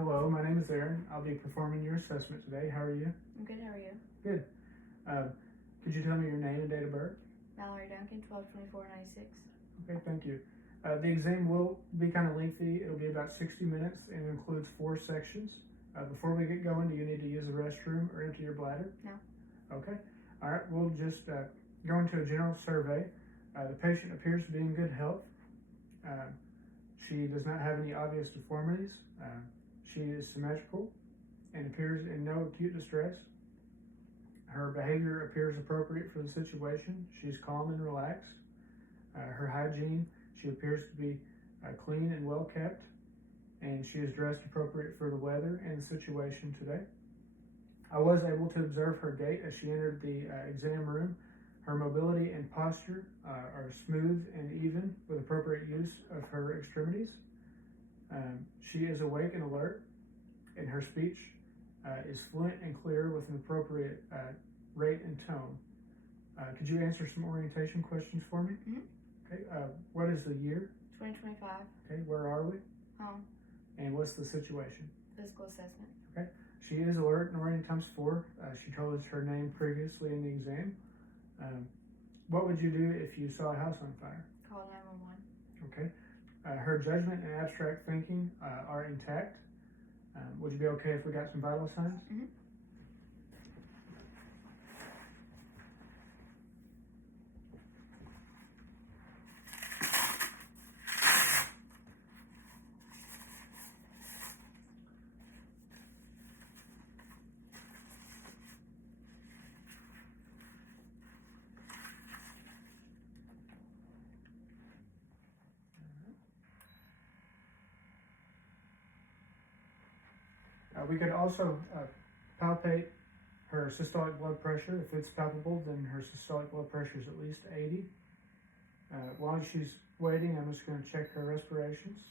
Hello, my name is Aaron. I'll be performing your assessment today. How are you? I'm good, how are you? Good. Could you tell me your name and date of birth? Mallory Duncan, 12/24/96. Okay, thank you. The exam will be kind of lengthy. It'll be about 60 minutes and includes 4 sections. Before we get going, do you need to use the restroom or empty your bladder? No. Okay. All right, we'll just go into a general survey. The patient appears to be in good health. She does not have any obvious deformities. She is symmetrical and appears in no acute distress. Her behavior appears appropriate for the situation. She's calm and relaxed. Her hygiene, she appears to be clean and well kept, and she is dressed appropriate for the weather and the situation today. I was able to observe her gait as she entered the exam room. Her mobility and posture are smooth and even with appropriate use of her extremities. She is awake and alert, and her speech is fluent and clear with an appropriate rate and tone. Could you answer some orientation questions for me? Mm-hmm. Okay. What is the year? 2025. Okay. Where are we? Home. And what's the situation? Physical assessment. Okay. She is alert and oriented times 4. She told us her name previously in the exam. What would you do if you saw a house on fire? Call 911. Okay. Her judgment and abstract thinking are intact. Would you be okay if we got some vital signs? Mm-hmm. We could also palpate her systolic blood pressure. If it's palpable, then her systolic blood pressure is at least 80. While she's waiting, I'm just going to check her respirations.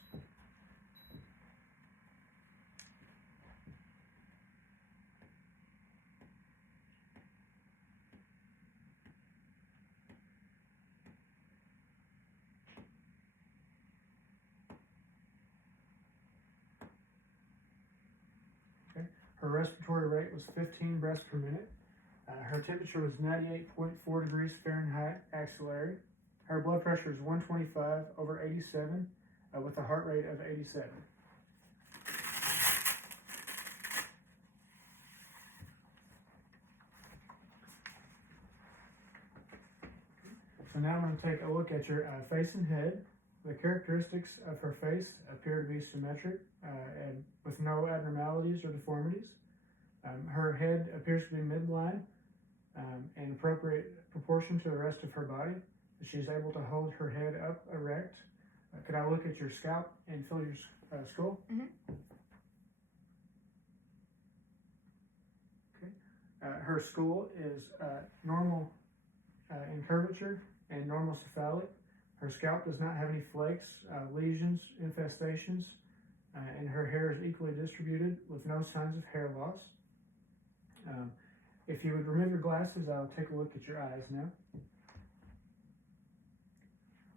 Her respiratory rate was 15 breaths per minute. Her temperature was 98.4 degrees Fahrenheit axillary. Her blood pressure is 125/87 with a heart rate of 87. So now I'm going to take a look at your face and head. The characteristics of her face appear to be symmetric and with no abnormalities or deformities. Her head appears to be midline and appropriate proportion to the rest of her body. She's able to hold her head up erect. Could I look at your scalp and feel your skull? Mm-hmm. Okay. Her skull is normal in curvature and normal cephalic. Her scalp does not have any flakes, lesions, infestations, and her hair is equally distributed with no signs of hair loss. If you would remove your glasses, I'll take a look at your eyes now.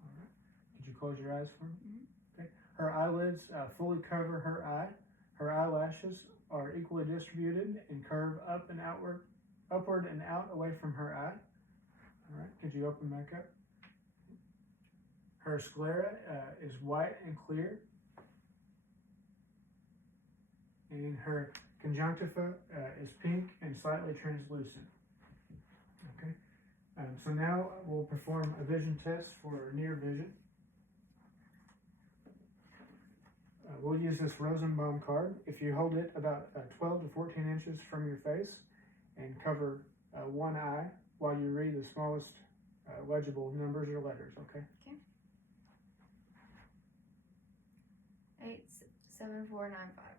All right. Could you close your eyes for me? Mm-hmm. Okay. Her eyelids fully cover her eye. Her eyelashes are equally distributed and curve upward and out away from her eye. All right. Could you open back up? Her sclera is white and clear, and her conjunctiva is pink and slightly translucent. Okay, so now we'll perform a vision test for near vision. We'll use this Rosenbaum card. If you hold it about 12 to 14 inches from your face and cover one eye while you read the smallest legible numbers or letters, okay? Okay. 87495.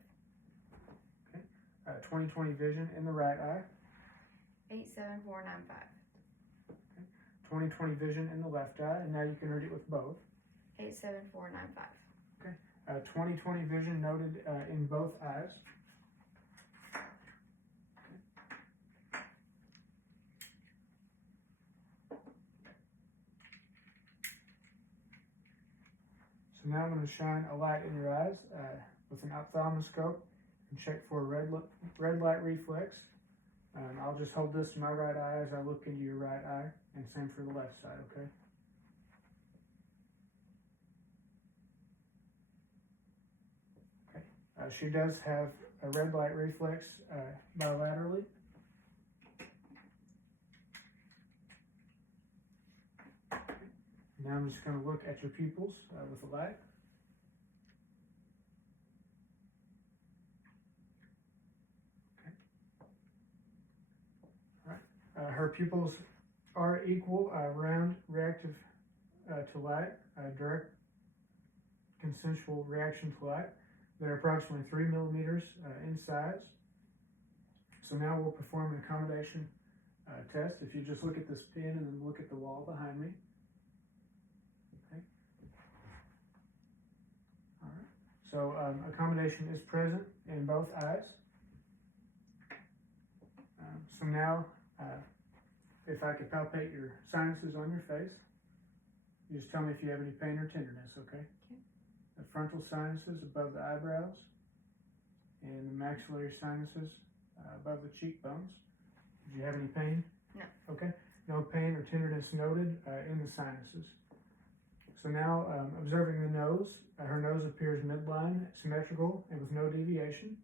20/20 vision in the right eye. 87495. 20/20 vision in the left eye, and now you can read it with both. 87495. 20/20 vision noted in both eyes. So now I'm going to shine a light in your eyes with an ophthalmoscope and check for red light reflex. I'll just hold this to my right eye as I look into your right eye, and same for the left side, okay? She does have a red light reflex bilaterally. Now I'm just going to look at your pupils with the light. Okay. All right. Her pupils are equal, round, reactive to light, direct consensual reaction to light. They're approximately 3 millimeters in size. So now we'll perform an accommodation test. If you just look at this pin and then look at the wall behind me. Okay. All right. So accommodation is present in both eyes. So now, if I could palpate your sinuses on your face, you just tell me if you have any pain or tenderness, okay? The frontal sinuses above the eyebrows, and the maxillary sinuses above the cheekbones. Did you have any pain? No. Okay. No pain or tenderness noted in the sinuses. So now, observing the nose, her nose appears midline, symmetrical, and with no deviation.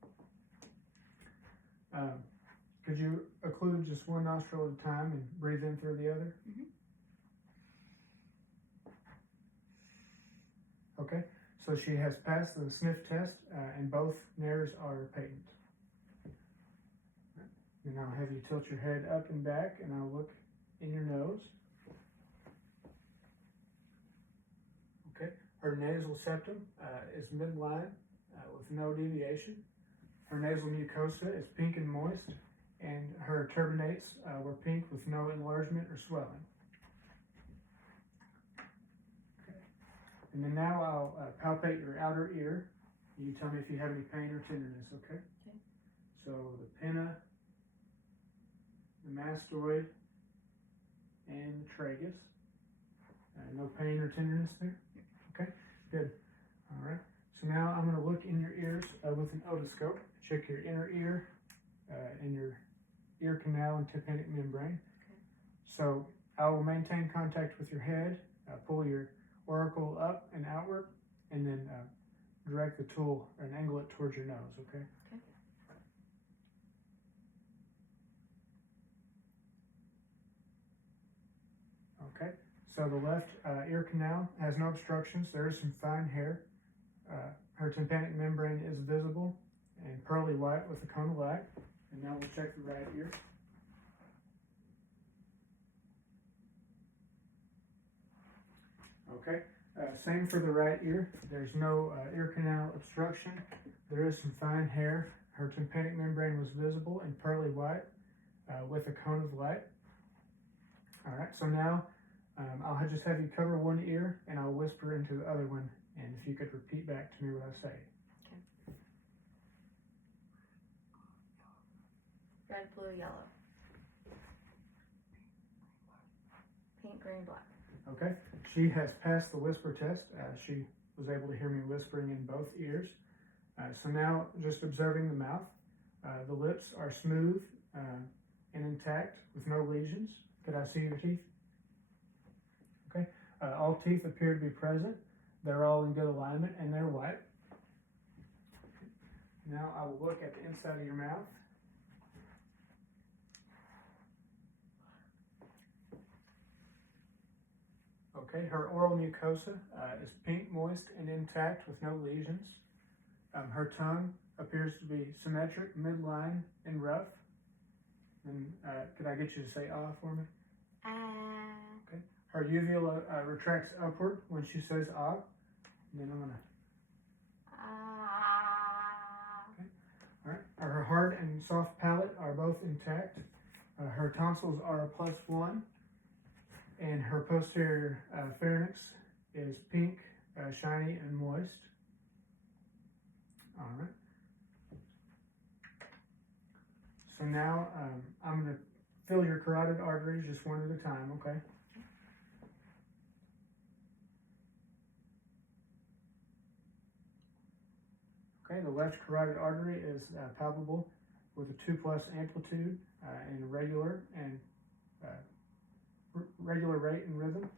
Could you occlude just one nostril at a time and breathe in through the other? Mm-hmm. Okay. So she has passed the sniff test, and both nares are patent. And I'll have you tilt your head up and back, and I'll look in your nose. Okay. Her nasal septum is midline with no deviation. Her nasal mucosa is pink and moist, and her turbinates were pink with no enlargement or swelling. And then now I'll palpate your outer ear. You tell me if you have any pain or tenderness, okay? Okay. So the pinna, the mastoid, and the tragus. No pain or tenderness there? Okay, good. All right. So now I'm going to look in your ears with an otoscope. Check your inner ear and your ear canal and tympanic membrane. Okay. So I will maintain contact with your head, pull your auricle up and outward, and then direct the tool and angle it towards your nose, okay? Okay. Okay, so the left ear canal has no obstructions. There is some fine hair. Her tympanic membrane is visible and pearly white with a cone of light. And now we'll check the right ear. Okay. Same for the right ear. There's no ear canal obstruction. There is some fine hair. Her tympanic membrane was visible and pearly white with a cone of light. All right, so now I'll just have you cover one ear and I'll whisper into the other one, and if you could repeat back to me what I say. Okay. Red, blue, yellow. Pink, green, black. Okay, she has passed the whisper test. She was able to hear me whispering in both ears. So now, just observing the mouth. The lips are smooth and intact with no lesions. Could I see your teeth? Okay, all teeth appear to be present. They're all in good alignment and they're white. Now I will look at the inside of your mouth. Okay, her oral mucosa is pink, moist, and intact with no lesions. Her tongue appears to be symmetric, midline, and rough. And could I get you to say ah for me? Okay. Her uvula retracts upward when she says ah. And then I'm gonna. Okay. All right. Her hard and soft palate are both intact. Her tonsils are a +1. And her posterior pharynx is pink, shiny, and moist. All right. So now I'm going to fill your carotid arteries just one at a time, okay? Okay, the left carotid artery is palpable with a 2+ amplitude and regular rate and rhythm.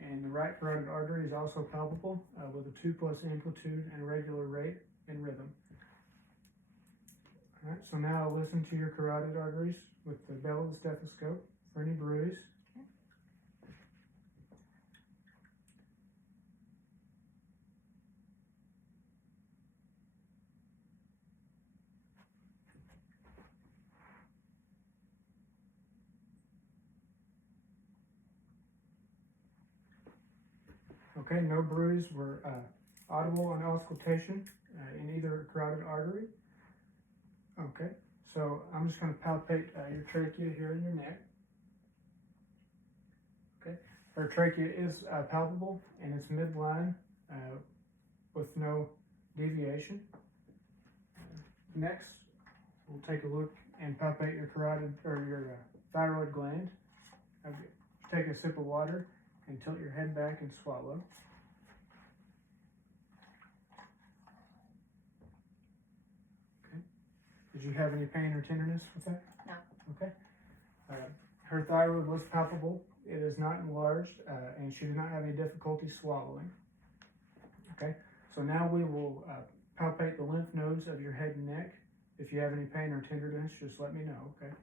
And the right carotid artery is also palpable with a 2+ amplitude and regular rate and rhythm. All right, so now I'll listen to your carotid arteries with the bell of the stethoscope for any bruise. Okay, no bruise were audible on auscultation in either carotid artery. Okay, so I'm just going to palpate your trachea here in your neck. Okay, her trachea is palpable and it's midline with no deviation. Next, we'll take a look and palpate your carotid or your thyroid gland. Take a sip of water and tilt your head back and swallow. Okay. Did you have any pain or tenderness with that? No. Okay. Her thyroid was palpable. It is not enlarged, and she did not have any difficulty swallowing. Okay. So now we will palpate the lymph nodes of your head and neck. If you have any pain or tenderness, just let me know. Okay.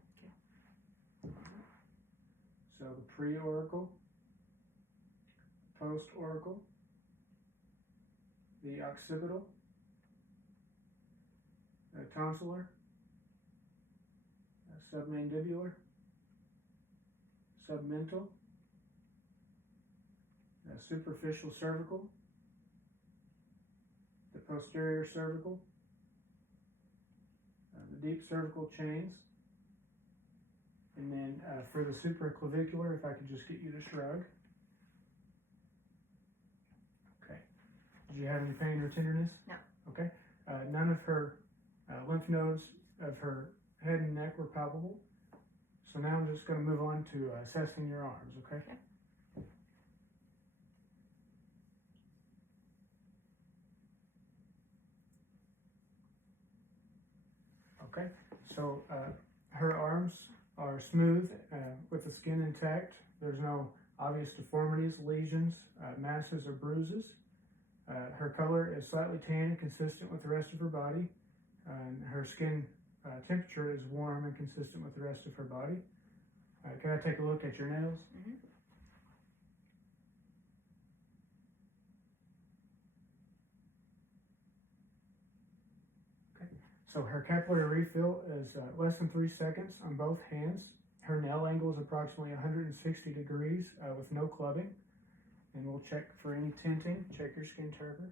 So the preauricle, postauricle, the occipital, the tonsillar, submandibular, submental, superficial cervical, the posterior cervical, the deep cervical chains, and then for the supraclavicular, if I could just get you to shrug. Okay. Did you have any pain or tenderness? No. Okay. None of her lymph nodes of her head and neck were palpable. So now I'm just going to move on to assessing your arms, okay? Okay. Okay, so her arms are smooth with the skin intact. There's no obvious deformities, lesions, masses, or bruises. Her color is slightly tan and consistent with the rest of her body. And her skin temperature is warm and consistent with the rest of her body. Can I take a look at your nails? Mm-hmm. So her capillary refill is less than 3 seconds on both hands. Her nail angle is approximately 160 degrees with no clubbing. And we'll check for any tinting. Check your skin turgor.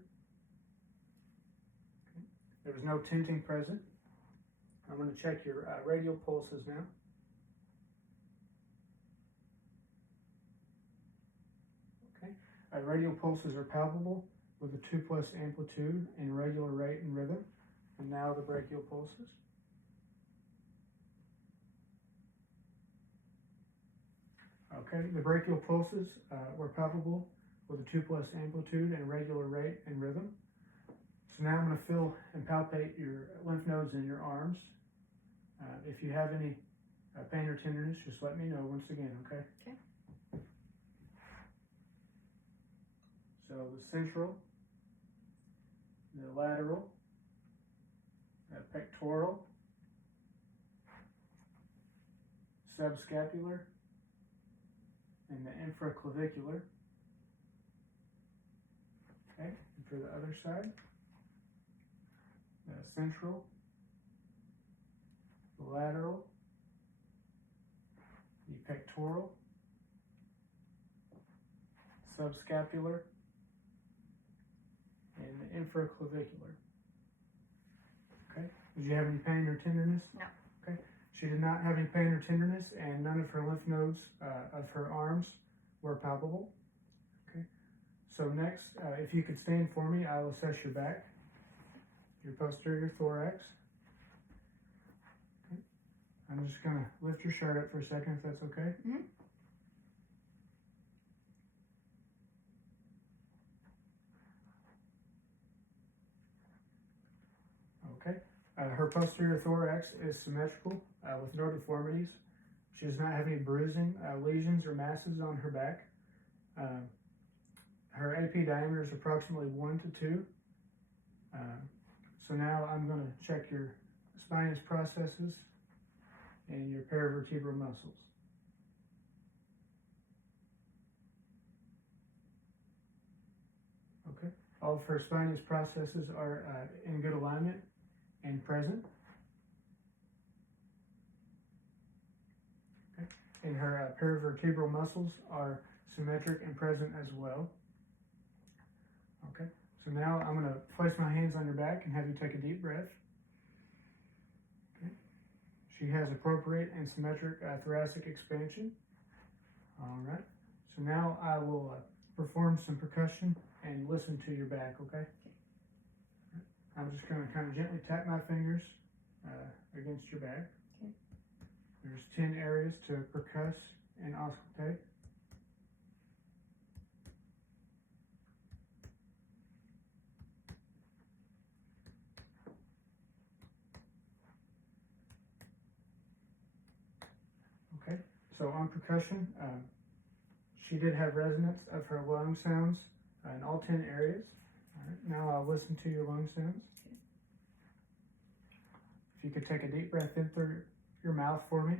Okay. There was no tinting present. I'm going to check your radial pulses now. Okay. Radial pulses are palpable with a 2+ amplitude and regular rate and rhythm. And now the brachial pulses. Okay, the brachial pulses were palpable with a 2+ amplitude and regular rate and rhythm. So now I'm going to feel and palpate your lymph nodes in your arms. If you have any pain or tenderness, just let me know once again, okay? Okay. So the central, the lateral, pectoral, subscapular, and the infraclavicular. Okay, and for the other side, the central, the lateral, the pectoral, subscapular, and the infraclavicular. Okay. Did you have any pain or tenderness? No. Okay. She did not have any pain or tenderness, and none of her lymph nodes of her arms were palpable. Okay. So next, if you could stand for me, I'll assess your back, your posterior thorax. Okay. I'm just going to lift your shirt up for a second, if that's okay. Mm-hmm. Okay. Her posterior thorax is symmetrical with no deformities. She does not have any bruising, lesions, or masses on her back. Her AP diameter is approximately 1 to 2. So now I'm going to check your spinous processes and your paravertebral muscles. Okay. All of her spinous processes are in good alignment and present. Okay. And her paravertebral muscles are symmetric and present as well. Okay. So now I'm going to place my hands on your back and have you take a deep breath. Okay. She has appropriate and symmetric thoracic expansion. All right. So now I will perform some percussion and listen to your back, okay? I'm just going to kind of gently tap my fingers against your back. Okay. There's 10 areas to percuss and auscultate. Okay, so on percussion, she did have resonance of her lung sounds in all 10 areas. All right, now I'll listen to your lung sounds. Okay. If you could take a deep breath in through your mouth for me.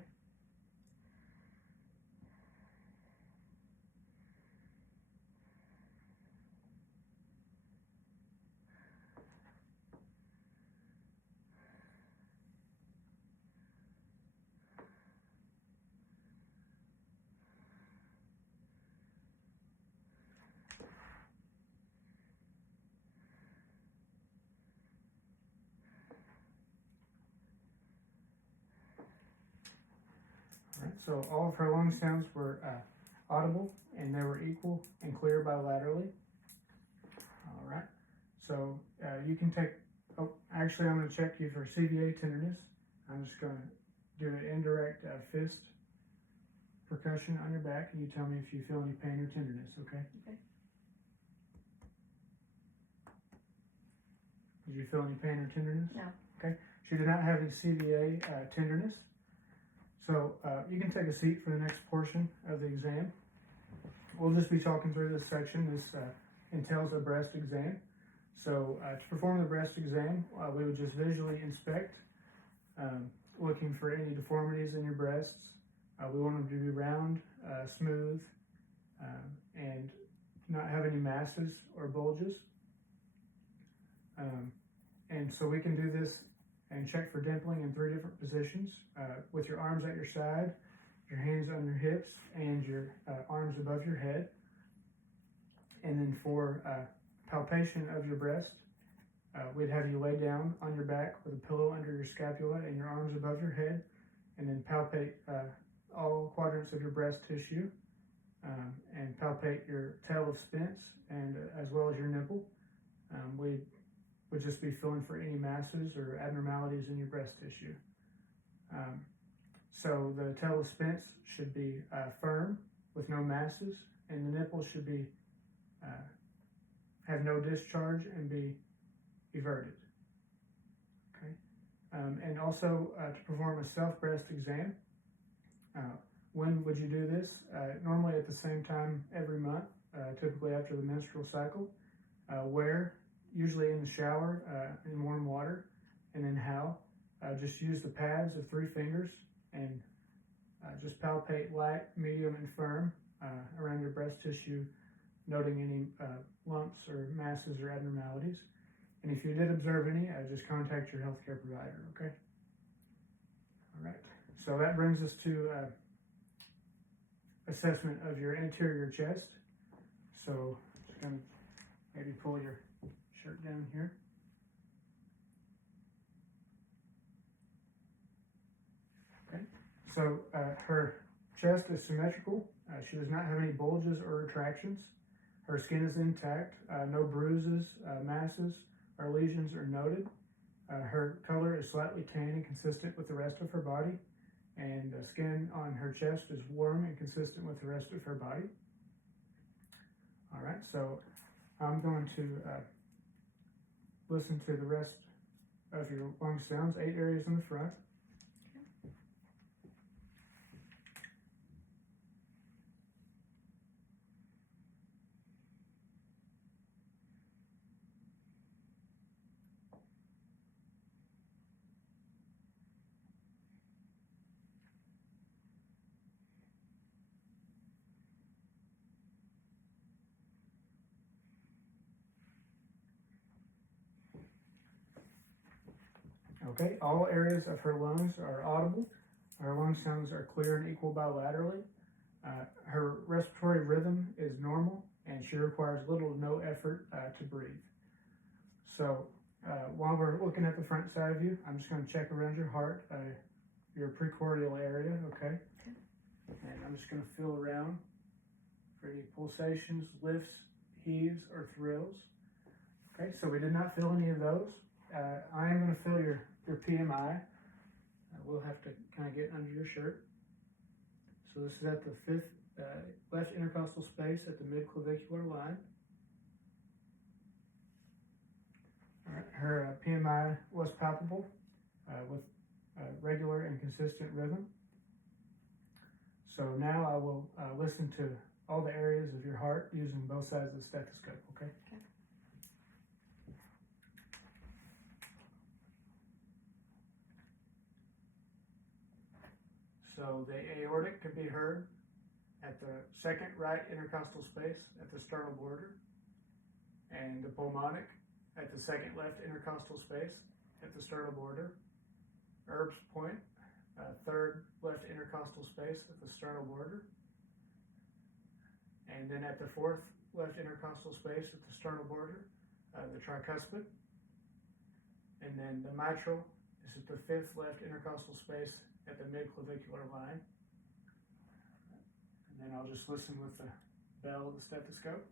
All right, so all of her lung sounds were audible and they were equal and clear bilaterally. All right, so you can take, actually I'm going to check you for CVA tenderness. I'm just going to do an indirect fist percussion on your back, and you tell me if you feel any pain or tenderness, okay? Okay. Did you feel any pain or tenderness? No. Okay. She did not have any CVA tenderness. So you can take a seat for the next portion of the exam. We'll just be talking through this section. This entails a breast exam. So to perform the breast exam, we would just visually inspect, looking for any deformities in your breasts. We want them to be round, smooth, and not have any masses or bulges. And so we can do this and check for dimpling in 3 different positions, with your arms at your side, your hands on your hips, and your arms above your head. And then for palpation of your breast, we'd have you lay down on your back with a pillow under your scapula and your arms above your head, and then palpate all quadrants of your breast tissue, and palpate your tail of Spence, and as well as your nipple. We would just be feeling for any masses or abnormalities in your breast tissue. So the tail of Spence should be firm with no masses, and the nipple should be have no discharge and be everted. Okay, and also to perform a self-breast exam. When would you do this? Normally at the same time every month, typically after the menstrual cycle. Where? Usually in the shower in warm water. And then how? Just use the pads of 3 fingers and just palpate light, medium, and firm around your breast tissue, noting any lumps or masses or abnormalities. And if you did observe any, just contact your healthcare provider, okay? All right, so that brings us to assessment of your anterior chest. So just gonna maybe pull your shirt down here. Okay, so her chest is symmetrical. She does not have any bulges or retractions. Her skin is intact. No bruises, masses, or lesions are noted. Her color is slightly tan and consistent with the rest of her body. And the skin on her chest is warm and consistent with the rest of her body. All right, so I'm going to listen to the rest of your lung sounds, 8 areas in the front. Okay, all areas of her lungs are audible. Her lung sounds are clear and equal bilaterally. Her respiratory rhythm is normal, and she requires little to no effort to breathe. So while we're looking at the front side of you, I'm just going to check around your heart, your precordial area, okay? And I'm just going to feel around for any pulsations, lifts, heaves, or thrills. Okay, so we did not feel any of those. I am going to feel your PMI. We'll have to kind of get under your shirt. So this is at the 5th left intercostal space at the mid-clavicular line. All right, her PMI was palpable with regular and consistent rhythm. So now I will listen to all the areas of your heart using both sides of the stethoscope, okay? Okay. So the aortic can be heard at the 2nd right intercostal space at the sternal border, and the pulmonic at the 2nd left intercostal space at the sternal border, Erb's point, 3rd left intercostal space at the sternal border, and then at the 4th left intercostal space at the sternal border, the tricuspid, and then the mitral is at the 5th left intercostal space at the mid-clavicular line. And then I'll just listen with the bell of the stethoscope.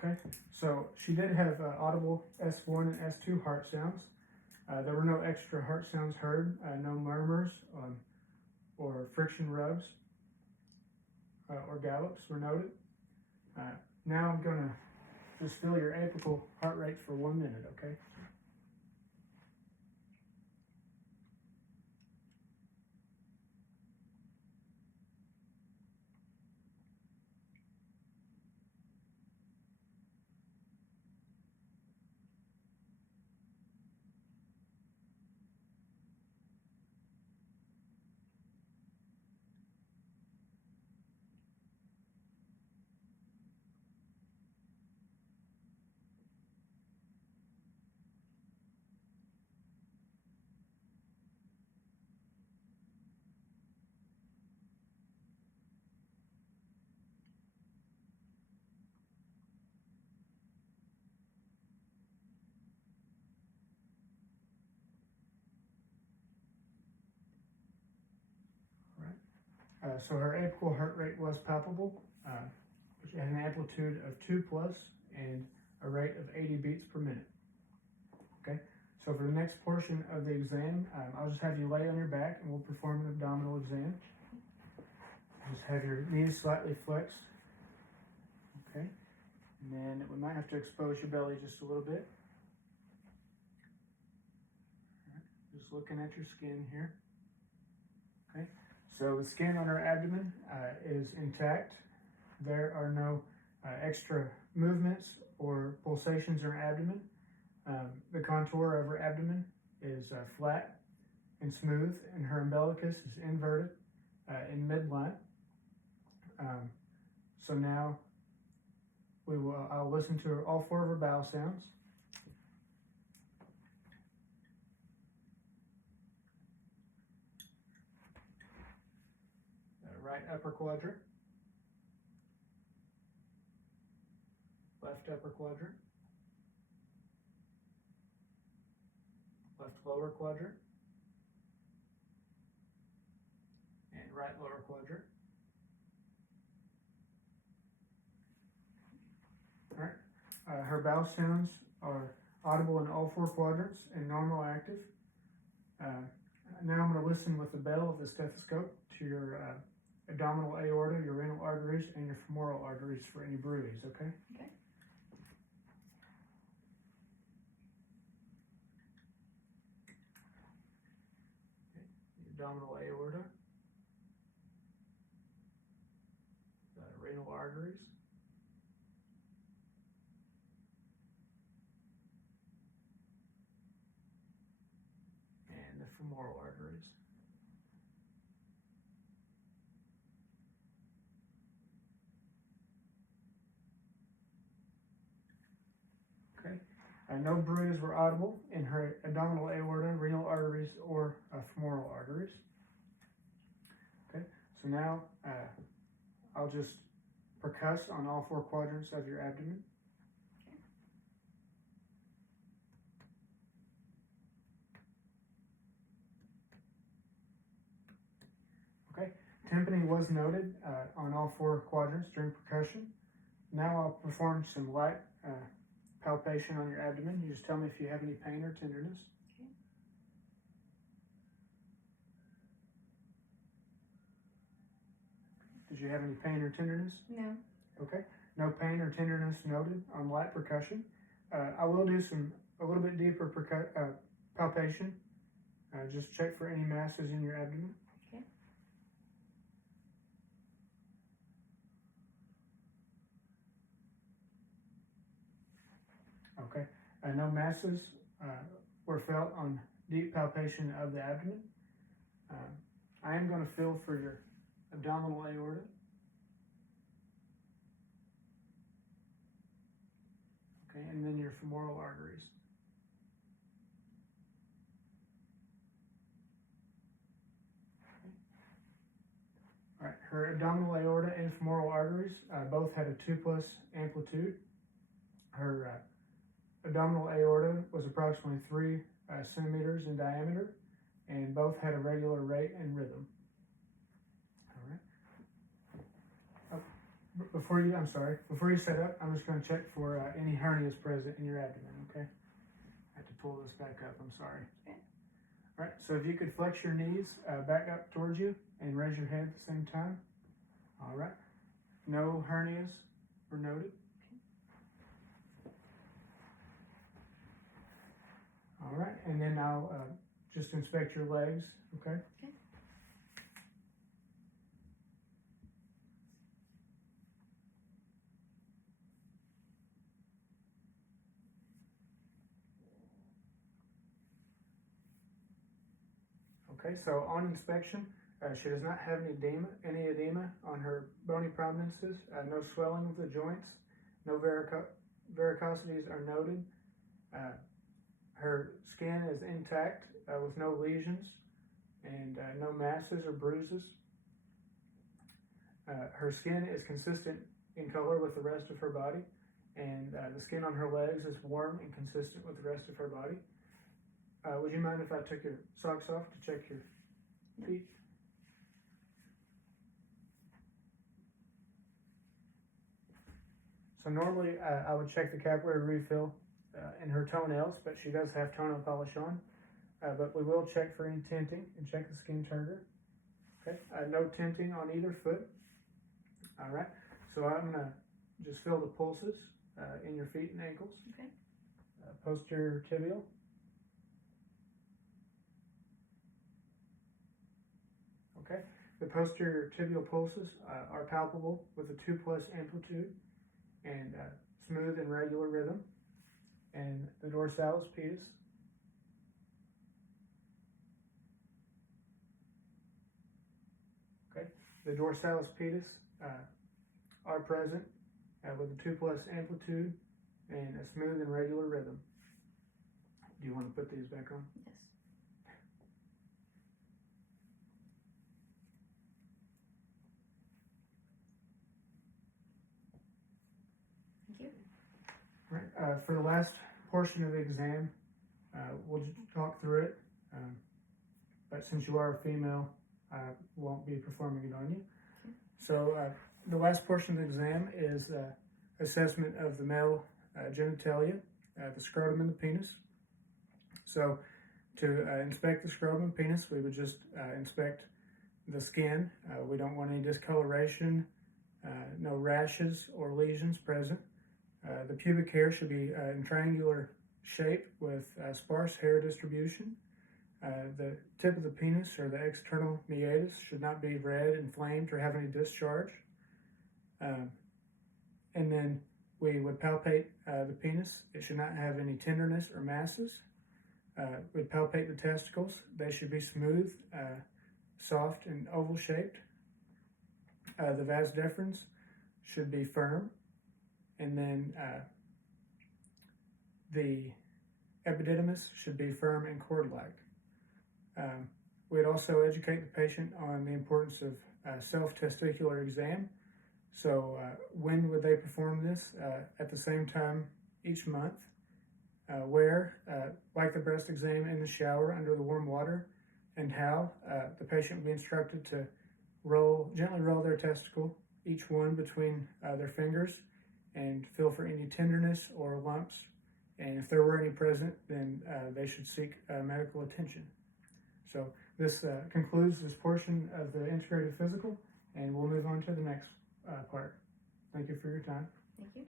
Okay, so she did have audible S1 and S2 heart sounds. There were no extra heart sounds heard, no murmurs or friction rubs or gallops were noted. Now I'm going to just feel your apical heart rate for 1 minute, okay? So her apical heart rate was palpable, which had an amplitude of 2+ and a rate of 80 beats per minute. Okay, so for the next portion of the exam, I'll just have you lay on your back and we'll perform an abdominal exam. Just have your knees slightly flexed. Okay, and then we might have to expose your belly just a little bit. Right. Just looking at your skin here. Okay. So the skin on her abdomen is intact. There are no extra movements or pulsations in her abdomen. The contour of her abdomen is flat and smooth, and her umbilicus is inverted in midline. So now I'll listen to all 4 of her bowel sounds. Right upper quadrant, left upper quadrant, left lower quadrant, and right lower quadrant. Her bowel sounds are audible in all 4 quadrants and normal active. Now I'm going to listen with the bell of the stethoscope to your abdominal aorta, your renal arteries, and your femoral arteries for any bruits, okay? Okay. Abdominal aorta, renal arteries, and the femoral arteries. Okay. No bruits were audible in her abdominal aorta, renal arteries, or femoral arteries. Okay, so now I'll just percuss on all 4 quadrants of your abdomen. Okay, tympany was noted on all 4 quadrants during percussion. Now I'll perform some light palpation on your abdomen. You just tell me if you have any pain or tenderness. Okay. Did you have any pain or tenderness? No. Okay. No pain or tenderness noted on light percussion. I will do a little bit deeper palpation. Just check for any masses in your abdomen. Okay. Okay. No masses were felt on deep palpation of the abdomen. I am going to feel for your abdominal aorta. Okay, and then your femoral arteries. Okay. All right, her abdominal aorta and femoral arteries both had a 2+ amplitude. Her abdominal aorta was approximately 3 centimeters in diameter, and both had a regular rate and rhythm. All right. Before you set up, I'm just going to check for any hernias present in your abdomen, okay? I have to pull this back up, I'm sorry. Okay. All right, so if you could flex your knees back up towards you and raise your head at the same time. All right. No hernias were noted. All right, and then I'll just inspect your legs, okay? Okay. Okay, so on inspection, she does not have any edema on her bony prominences, no swelling of the joints, no varicosities are noted. Her skin is intact with no lesions and no masses or bruises. Her skin is consistent in color with the rest of her body, and the skin on her legs is warm and consistent with the rest of her body. Would you mind if I took your socks off to check your feet? So normally I would check the capillary refill in her toenails, but she does have toenail polish on. But we will check for any tinting and check the skin turgor. Okay, no tinting on either foot. All right, so I'm gonna just feel the pulses in your feet and ankles. Okay. Posterior tibial. Okay, the posterior tibial pulses are palpable with a 2+ amplitude and smooth and regular rhythm. And the dorsalis pedis. Okay, the dorsalis pedis are present with a 2+ amplitude and a smooth and regular rhythm. Do you want to put these back on? Yes. Thank you. Right. For the last portion of the exam, we'll just talk through it. But since you are a female, I won't be performing it on you. So the last portion of the exam is assessment of the male genitalia, the scrotum and the penis. So to inspect the scrotum and penis, we would just inspect the skin. We don't want any discoloration, no rashes or lesions present. The pubic hair should be in triangular shape with sparse hair distribution. The tip of the penis or the external meatus should not be red, inflamed, or have any discharge. And then we would palpate the penis. It should not have any tenderness or masses. We'd palpate the testicles. They should be smooth, soft, and oval shaped. The vas deferens should be firm. And then the epididymis should be firm and cord-like. We'd also educate the patient on the importance of self-testicular exam. So when would they perform this? At the same time each month. Where, like the breast exam, in the shower under the warm water, and how the patient would be instructed to gently roll their testicle, each one between their fingers, and feel for any tenderness or lumps. And if there were any present, then they should seek medical attention. So this concludes this portion of the integrative physical, and we'll move on to the next part. Thank you for your time. Thank you.